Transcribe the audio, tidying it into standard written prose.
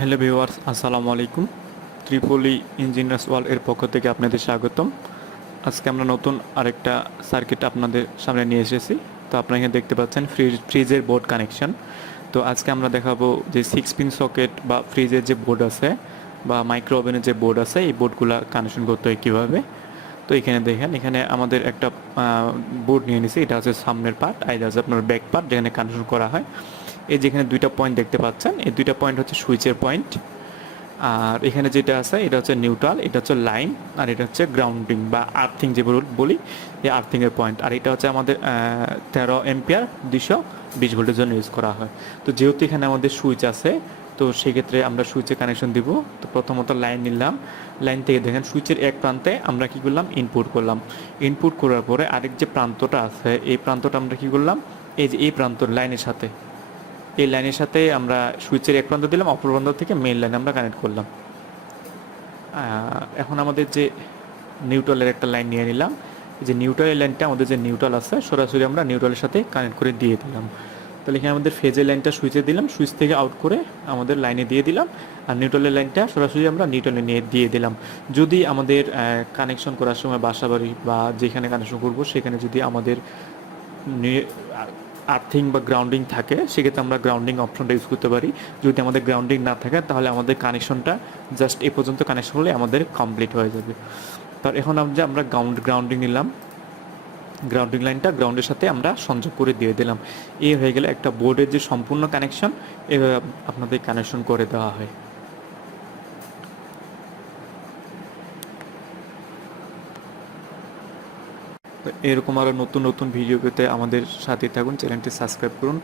Hello viewers, আসসালামু আলাইকুম। ত্রিপলি engineers world এর পক্ষ থেকে আপনাদের স্বাগতম। আজকে আমরা নতুন আরেকটা সার্কিট আপনাদের সামনে নিয়ে এসেছি। তো আপনারা এখানে দেখতে পাচ্ছেন ফ্রিজের বোর্ড কানেকশন। তো আজকে আমরা দেখাবো যে 6 পিন সকেট বা ফ্রিজের যে বোর্ড আছে বা মাইক্রো ওভেনের যে বোর্ড আছে, এই বোর্ডগুলো কানেকশন করতে হয় কীভাবে। তো এখানে দেখেন, এখানে আমাদের একটা বোর্ড নিয়ে নিছি। এটা হচ্ছে সামনের পার্ট, আর এটা হচ্ছে আপনার ব্যাক পার্ট, যেখানে কানেকশন করা হয়। এই যেখানে দুইটা পয়েন্ট দেখতে পাচ্ছেন, এই দুইটা পয়েন্ট হচ্ছে সুইচের পয়েন্ট। আর এখানে যেটা আছে এটা হচ্ছে নিউট্রাল, এটা হচ্ছে লাইন, আর এটা হচ্ছে গ্রাউন্ডিং বা আর্থিং যে বলি, এই আর্থিংয়ের পয়েন্ট। আর এটা হচ্ছে আমাদের 13 এম্পিয়ার 220 ভোল্টের জন্য ইউজ করা হয়। তো যেহেতু এখানে আমাদের সুইচ আছে, তো সেক্ষেত্রে আমরা সুইচে কানেকশন দিব। তো প্রথমত লাইন নিলাম। লাইন থেকে দেখেন সুইচের এক প্রান্তে আমরা কি করলাম, ইনপুট করলাম। ইনপুট করার পরে আরেক যে প্রান্তটা আছে, এই প্রান্তটা আমরা কি করলাম, এই যে এই প্রান্ত লাইনের সাথে, এই লাইনের সাথে আমরা সুইচের এক প্রান্ত দিলাম, অপর প্রান্ত থেকে মেইন লাইন আমরা কানেক্ট করলাম। এখন আমাদের যে নিউট্রালের একটা লাইন নিয়ে নিলাম। যে নিউট্রালের লাইনটা, আমাদের যে নিউট্রাল আছে, সরাসরি আমরা নিউট্রালের সাথে কানেক্ট করে দিয়ে দিলাম। তাহলে এখানে আমাদের ফেজের লাইনটা সুইচে দিলাম, সুইচ থেকে আউট করে আমাদের লাইনে দিয়ে দিলাম। আর নিউট্রালের লাইনটা সরাসরি আমরা নিউট্রালে নিয়ে দিয়ে দিলাম। যদি আমাদের কানেকশন করার সময় বাসাবাড়ি বা যেখানে কানেকশন করব সেখানে যদি আমাদের আর্থিং বা গ্রাউন্ডিং থাকে, সেক্ষেত্রে আমরা গ্রাউন্ডিং অপশনটা ইউজ করতে পারি। যদি আমাদের গ্রাউন্ডিং না থাকে, তাহলে আমাদের কানেকশনটা জাস্ট এ পর্যন্ত কানেকশন হলে আমাদের কমপ্লিট হয়ে যাবে। তার এখন আমরা গ্রাউন্ডিং নিলাম, গ্রাউন্ডিং লাইনটা গ্রাউন্ডের সাথে আমরা সংযোগ করে দিয়ে দিলাম। এই হয়ে গেলে একটা বোর্ডের যে সম্পূর্ণ কানেকশন, এভাবে আপনাদের কানেকশন করে দেওয়া হয়। তো এরকম আরও নতুন নতুন ভিডিও পেতে আমাদের সাথে থাকুন, চ্যানেলটি সাবস্ক্রাইব করুন।